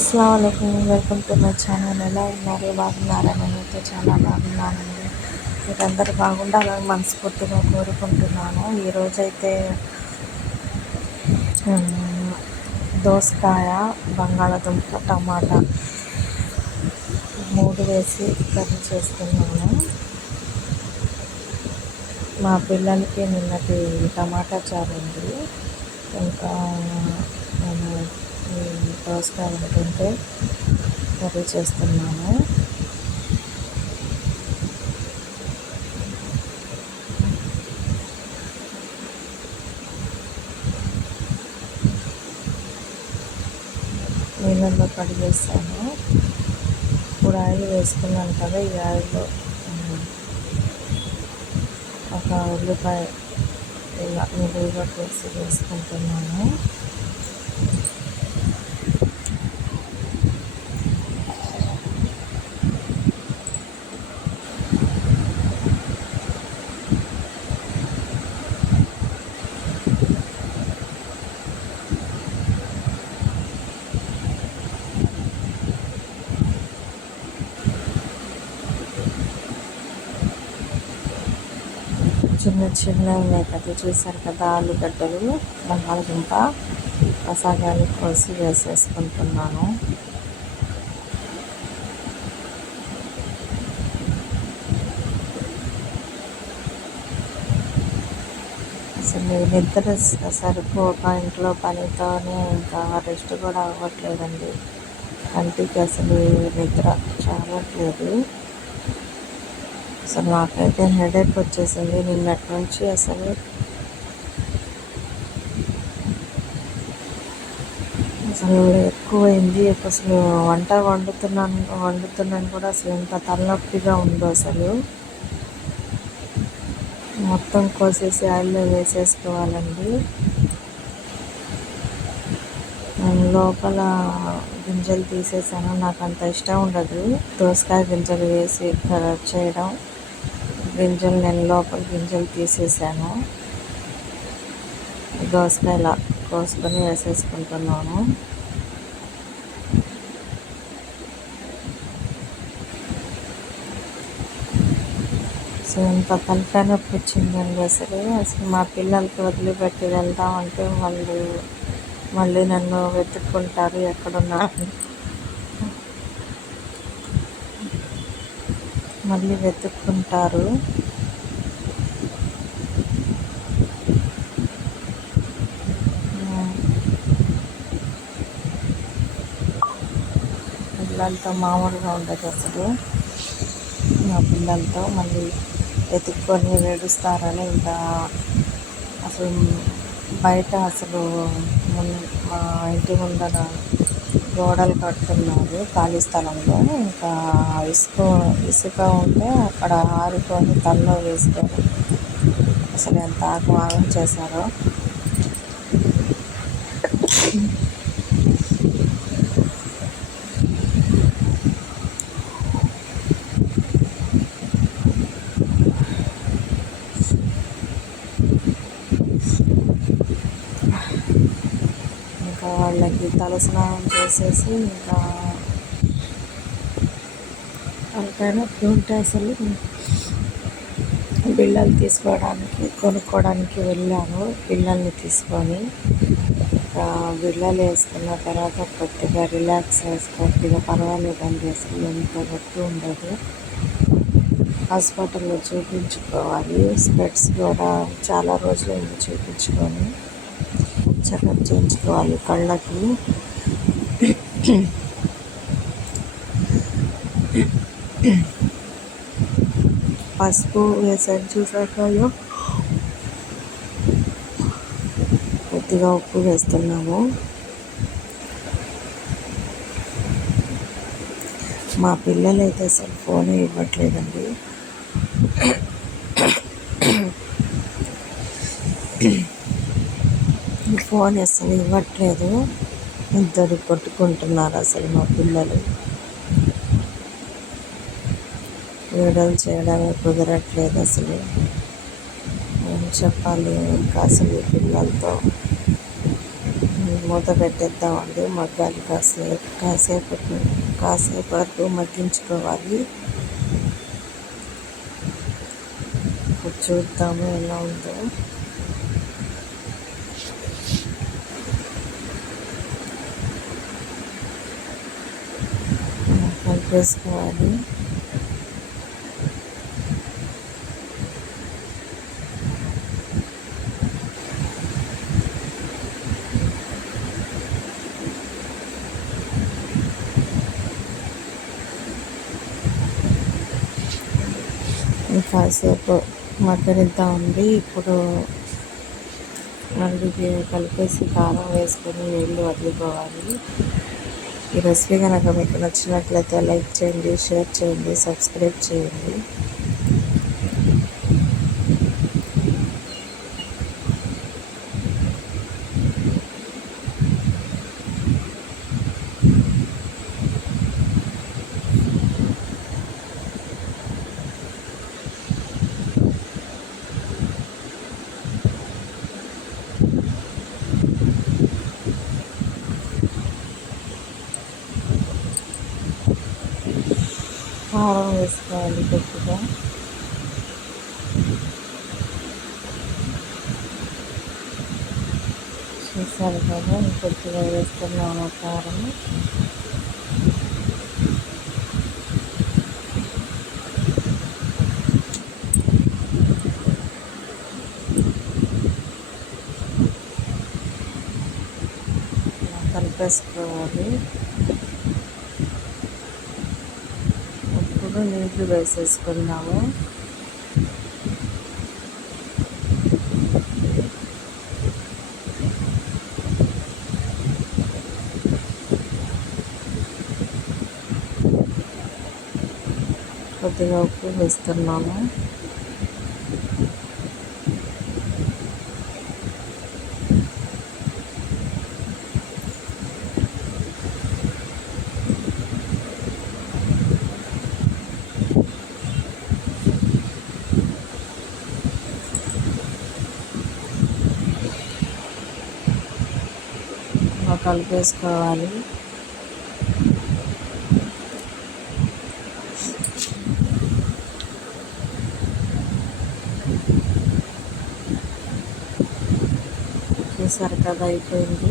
అస్సలాముఅలైకుం, welcome to my channel. ఎలా ఉన్నారు? బాగున్నారా? నేనైతే చాలా బాగున్నానండి. మీరందరూ బాగుండాలని మనస్ఫూర్తిగా కోరుకుంటున్నాను. ఈరోజైతే దోసకాయ, బంగాళాదుంప, టమాటా మూడు వేసి కర్రీ చేస్తున్నాను. మా పిల్లలకి నిన్నటి టమాటా చారు ఉంది. ఇంకా నేను దోసకాయ ఉంటుంటే కర్రీ చేస్తున్నాను. నీళ్ళల్లో కడిగేస్తాను. ఇప్పుడు ఆయిల్ వేసుకున్నాను కదా, ఈ ఆయిల్లో ఒక ఉల్లిపాయ ఇలా నిలువుగా కోసి వేసుకుంటున్నాను. చిన్న చిన్న ఉన్నాయి కదా, చూసారు కదా, ఆలుగడ్డలు, బంగాళదుంప మసాలాలు కోసి వేసేసుకుంటున్నాను. అసలు నిద్ర సరిపోక ఇంట్లో పనితోనే ఇంకా రెస్ట్ కూడా అవ్వట్లేదండి. కంటికి అసలు నిద్ర చాలట్లేదు. అసలు నాకైతే హెడేక్ వచ్చేసింది నిన్నటి నుంచి. అసలు ఎక్కువైంది. అసలు వంట వండుతున్నాను కూడా అసలు ఎంత తలనొప్పిగా ఉందో. అసలు మొత్తం కోసేసి ఆయిల్లో వేసేసుకోవాలండి. నేను లోపల గింజలు తీసేసాను. నాకు అంత ఇష్టం ఉండదు దోసకాయ గింజలు వేసి చేయడం. నేను లోపల గింజలు తీసేసాను. దోసకాయలా కోసుకొని వేసేసుకుంటున్నాను. సో ఇంత తలకాయ నొప్పి వచ్చిందండి. అసలు మా పిల్లలకి వదిలిపెట్టి వెళ్దామంటే మళ్ళీ నన్ను వెతుక్కుంటారు ఎక్కడున్నా. మళ్ళీ వెతుక్కుంటారు. పిల్లలతో మామూలుగా ఉండదు అసలు. మా పిల్లలతో మళ్ళీ వెతుక్కొని ఏడుస్తారని ఇంకా అసలు బయట అసలు మా ఇంటి ముందర గోడలు కడుతున్నారు ఖాళీ స్థలంలో. ఇంకా ఇసుక ఉంటే అక్కడ ఆరుకొని తలలో వేసుకొని అసలు ఎంత ఆగమాగం చేశారో. ఇంకా వాళ్ళకి తలస్నానం చేసేసి ఇంకా తలకాయ నొప్పి ఉంటే అసలు బిళ్ళలు కొనుక్కోవడానికి వెళ్ళాను. పిల్లల్ని తీసుకొని ఇంకా బిళ్ళలు వేసుకున్న తర్వాత కొద్దిగా రిలాక్స్ కొద్దిగా పర్వాలేదండి. అసలు ఎంత నొప్పి ఉండదు. హాస్పిటల్లో చూపించుకోవాలి. స్పెట్స్ కూడా చాలా రోజులైంది చూపించుకొని. చెకప్ చేయించుకోవాలి కళ్ళకి. పసుపు వేసాను చూసాకాయో. కొద్దిగా ఉప్పు వేస్తున్నాము. మా పిల్లలు అయితే అసలు ఫోనే ఇవ్వట్లేదండి. ఫోన్ అసలు ఇవ్వట్లేదు. ఇద్దరు కొట్టుకుంటున్నారు అసలు మా పిల్లలు. వీడియోలు చేయడమే కుదరట్లేదు అసలు. ఏం చెప్పాలి ఇంకా అసలు పిల్లలతో మూత పెట్టేద్దామండి. మగ్గాలి కాసేపు వరకు మగ్గించుకోవాలి. ఇప్పుడు చూద్దాము ఎలా ఉందో. కలిపేసుకోవాలి. కాసేపు మగ్గనిద్దామండి. ఇప్పుడు మళ్ళీ కలిపేసి కారం వేసుకొని నీళ్ళు వదులుకోవాలి. ఈ రెసిపీ కనుక మీకు నచ్చినట్లయితే లైక్ చేయండి, షేర్ చేయండి, సబ్స్క్రైబ్ చేయండి. కారం వేసుకోవాలి కొద్దిగా. చూసారు కదా, కొద్దిగా వేస్తున్నాము కారం. కలిపేసుకోవాలి. ఇప్పుడు నీళ్ళు వేసేసుకున్నాము. కొద్దిగా ఉప్పు వేస్తున్నాము. కలిపేసుకోవాలి. చూసారు కదా, అయిపోయింది.